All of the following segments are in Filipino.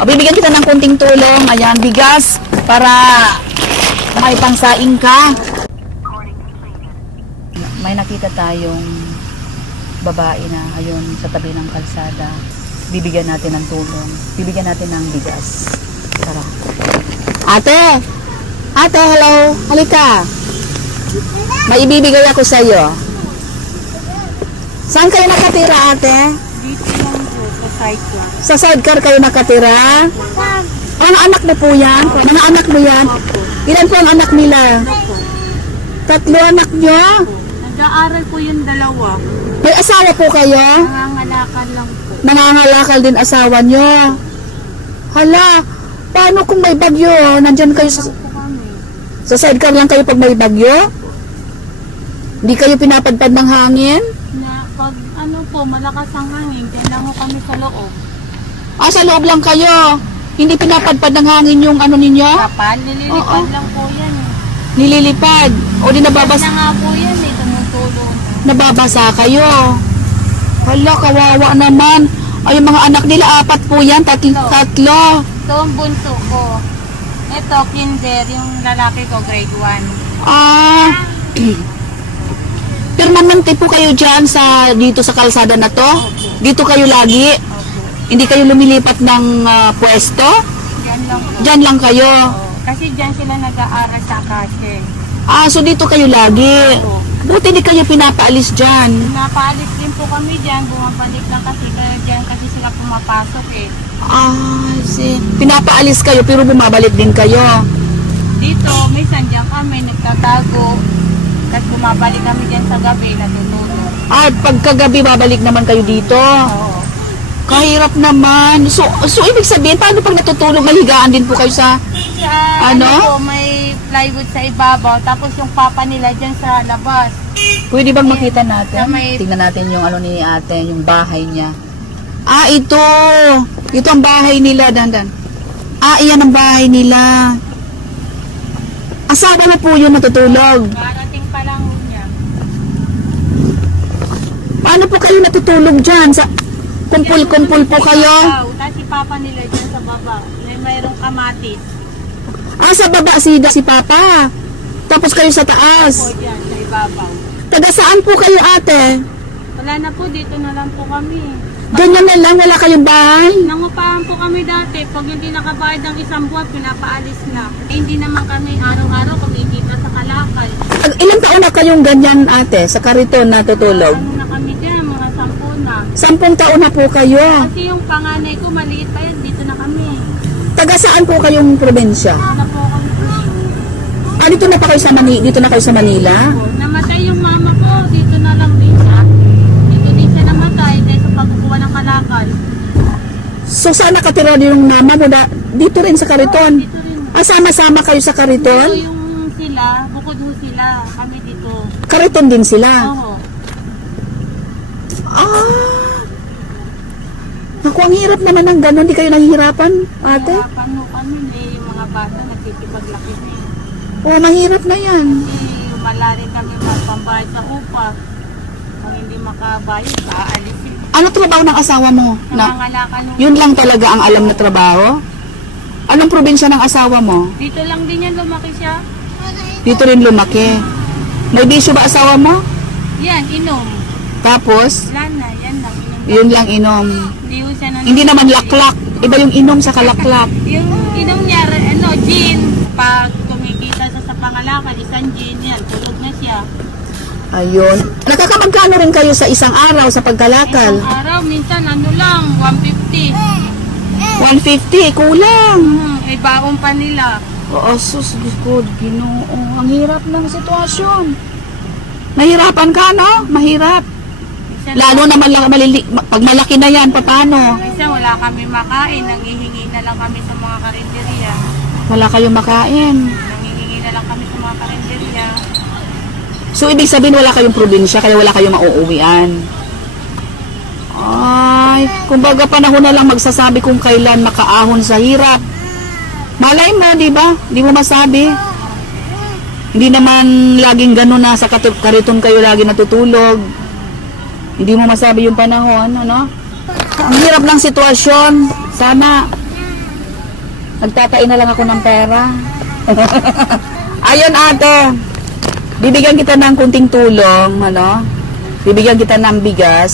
Bibigyan kita ng konting tulong. Ayan, bigas para may pangsaing ka. May nakita tayong babae na ayun sa tabi ng kalsada. Bibigyan natin ng tulong. Bibigyan natin ng bigas. Tara. Ate! Ate, hello! Halika! May ibibigay ako sa iyo. Saan kayo nakatira, ate? Dito lang po, sa sidecar. Sa sidecar kayo nakatira? Ano anak na po yan? Mga anak mo yan? Ilan po ang anak nila? 3 anak nyo? Nag-aaral po yung 2. May asawa po kayo? Nangangalakal lang po. Nangangalakal din asawa nyo? Hala, paano kung may bagyo? Nandyan kayo sa sidecar lang kayo pag may bagyo? Hindi kayo pinapadpad ng hangin? Na, pag ano po, malakas ang hangin, dyan lang ho kami sa loob. Sa loob lang kayo? Hindi pinapadpad ng hangin yung ano ninyo? Kapan, nililipad lang po yan. Nililipad? O di nababasa? Na nga po yan, tumutulong. Nababasa kayo? Hala, kawawa naman. Ay, yung mga anak nila, 4 po yan, 3. Ito ang bunso ko. Ito, kinder, yung lalaki ko, grade 1. Permanente po kayo dyan dito sa kalsada na to? Dito kayo lagi? Hindi kayo lumilipat ng pwesto? Diyan lang po. Dyan lang kayo? Kasi dyan sila nag-aaral sa Akashe. So dito kayo lagi? Buti di kayo pinapaalis dyan? Pinapaalis din po kami dyan, bumabalik lang kasi dyan kasi sila pumapasok eh. Pinapaalis kayo pero bumabalik din kayo? Dito, minsan dyan kami nagtatago. Kasi bumabalik kami dyan sa gabi, natutulog. Pagkagabi babalik naman kayo dito? Oo. Kahirap naman. So ibig sabihin, paano pag natutulog, mahigaan din po kayo sa po, may plywood sa ibabaw, tapos yung papa nila dyan sa labas. Pwede bang makita natin? May... Tingnan natin yung ano ni ate, yung bahay niya. Ito. Ito ang bahay nila, dandan. Iyan ang bahay nila. Asawa na po yun natutulog? Karating pa lang niya. Paano po kayo natutulog dyan? Kumpul-kumpul po kayo? Tapos si papa nila dyan sa baba. Mayroong kamatis. Sa baba si papa. Tapos kayo sa taas. Po dyan, sa ibabaw. Taga saan po kayo, ate? Wala na po, dito na lang po kami. Ganyan na lang, wala kayong bahay? Nangupahan po kami dati. Pag hindi nakabayad ng 1 buwan, pinapaalis na. Hindi naman kami araw-araw kumikita sa kalakal. Ilang taon na kayong ganyan, ate, sa kariton natutulog? Ano na kami dyan, mga 10 na. 10 taon na po kayo. Kasi yung panganay ko, maliit pa yun, dito na kami. Taga saan po kayong probinsya? Ano po kami? Dito na pa kayo sa dito na kayo sa Manila? Namatay yung mama ko, dito na lang din siya. Dito din siya namatay dahil sa pagkukuha ng kalakal. So saan nakatira yung mama mo? Dito rin sa Kariton? Dito rin. Sama-sama kayo sa Dito Kariton? yung sila, bukod ho sila, kami dito. Kariton din sila? Oo. Naku, ang hirap naman ng gano'n. Di kayo nahihirapan, ate? Paano kami, yung mga bata nagtitipaglaki na yun. Mahirap na yan. Malari kami magpambayad sa upa. Pag hindi makabayad, paalisin. Ano trabaho ng asawa mo? Nangangalakan nung... Yun lang talaga ang alam na trabaho? Anong probinsya ng asawa mo? Dito lang din yan, lumaki siya. Dito rin lumaki. May bisyo ba asawa mo? Yan, inom. Tapos? Lana, yan lang. Inom. Yun lang inom. Hindi naman laklak. Iba yung inom sa kalaklak. Yung inom niya, gin. Pag kumikita sa pangalakal, isang gin yan. Tulog na siya. Ayun. Nakakamagkano rin kayo sa isang araw sa pagkalakal? Isang araw, minsan lang, 150. 150, kulang. Baon pa nila. Sus, good, Ginoo. Ang hirap ng sitwasyon. Mahirapan ka, no? Mahirap. Lalo na pag malaki na yan, paano? Minsan wala kami makain, nangihingi na lang kami sa mga karinderya. Wala kayong makain. Nangihingi na lang kami sa mga karinderya. So, ibig sabihin wala kayong probinsya, kaya wala kayong mauuwian. Ay, kumbaga panahon na lang magsasabi kung kailan makaahon sa hirap. Malay mo, di ba? Di mo masabi. Hindi naman laging gano'n na sa Kariton kayo lagi natutulog. Hindi mo masabi yung panahon, ano? Ang hirap ng sitwasyon. Sana Nagtatain na lang ako ng pera. Ayun ate, bibigyan kita ng kunting tulong, ano? Bibigyan kita ng bigas.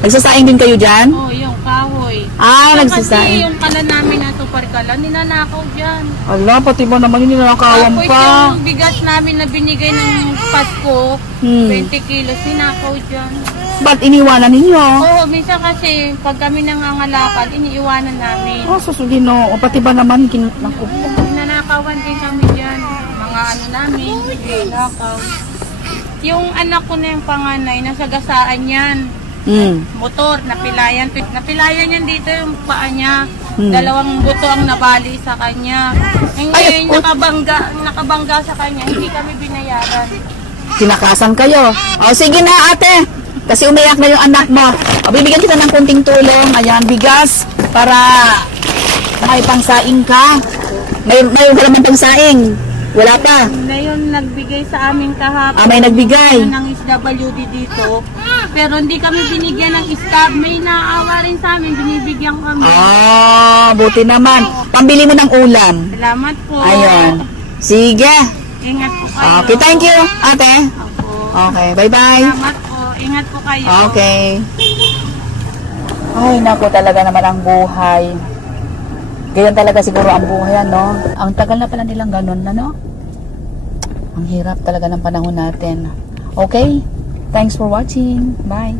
Nagsasaing din kayo dyan? Oh, yung kahoy. Ah, Kasi nagsasaing. yung kalan namin na super kalan, ninanakaw dyan. Ala, pati ba naman yun ninanakawan Tapos pa? yung bigas namin na binigay ng Pasko, 20 kilos, ninakaw dyan. Ba't iniwanan ninyo? Oo, minsan kasi pag kami nangangalakal, iniiwanan namin. Oh, susugino. O pati ba naman? Naku. Nanakawan din kami dyan. Mga ano namin, nanakaw. Yung anak ko na yung panganay, nasagasaan yan. Motor, napilayan. Napilayan yan dito yung paa niya. 2 buto ang nabali sa kanya. Ngayon, nakabangga sa kanya, hindi kami binayaran. Sinakasan kayo. O, sige na ate. Kasi umiyak na yung anak mo. O, bibigyan kita ng kunting tulong. Ayan, bigas. Para may pangsaing ka. May wala man pangsaing. Wala pa. Ngayon, nagbigay sa amin kahapon. Ah, may nagbigay. Ng SWD dito. Pero hindi kami binigyan ng staff. May naawa rin sa amin, binibigyan kami. Ah, buti naman. Pambili mo ng ulam. Salamat po. Ayun. Sige. Ingat po kayo. Okay, thank you, ate. Opo. Okay, bye-bye. Salamat po. Ingat po kayo. Okay. Ay, naku, talaga naman ang buhay. Ganyan talaga siguro ang buhay, ano? Ang tagal na pala nilang ganun, ano? Ang hirap talaga ng panahon natin. Okay? Thanks for watching. Bye.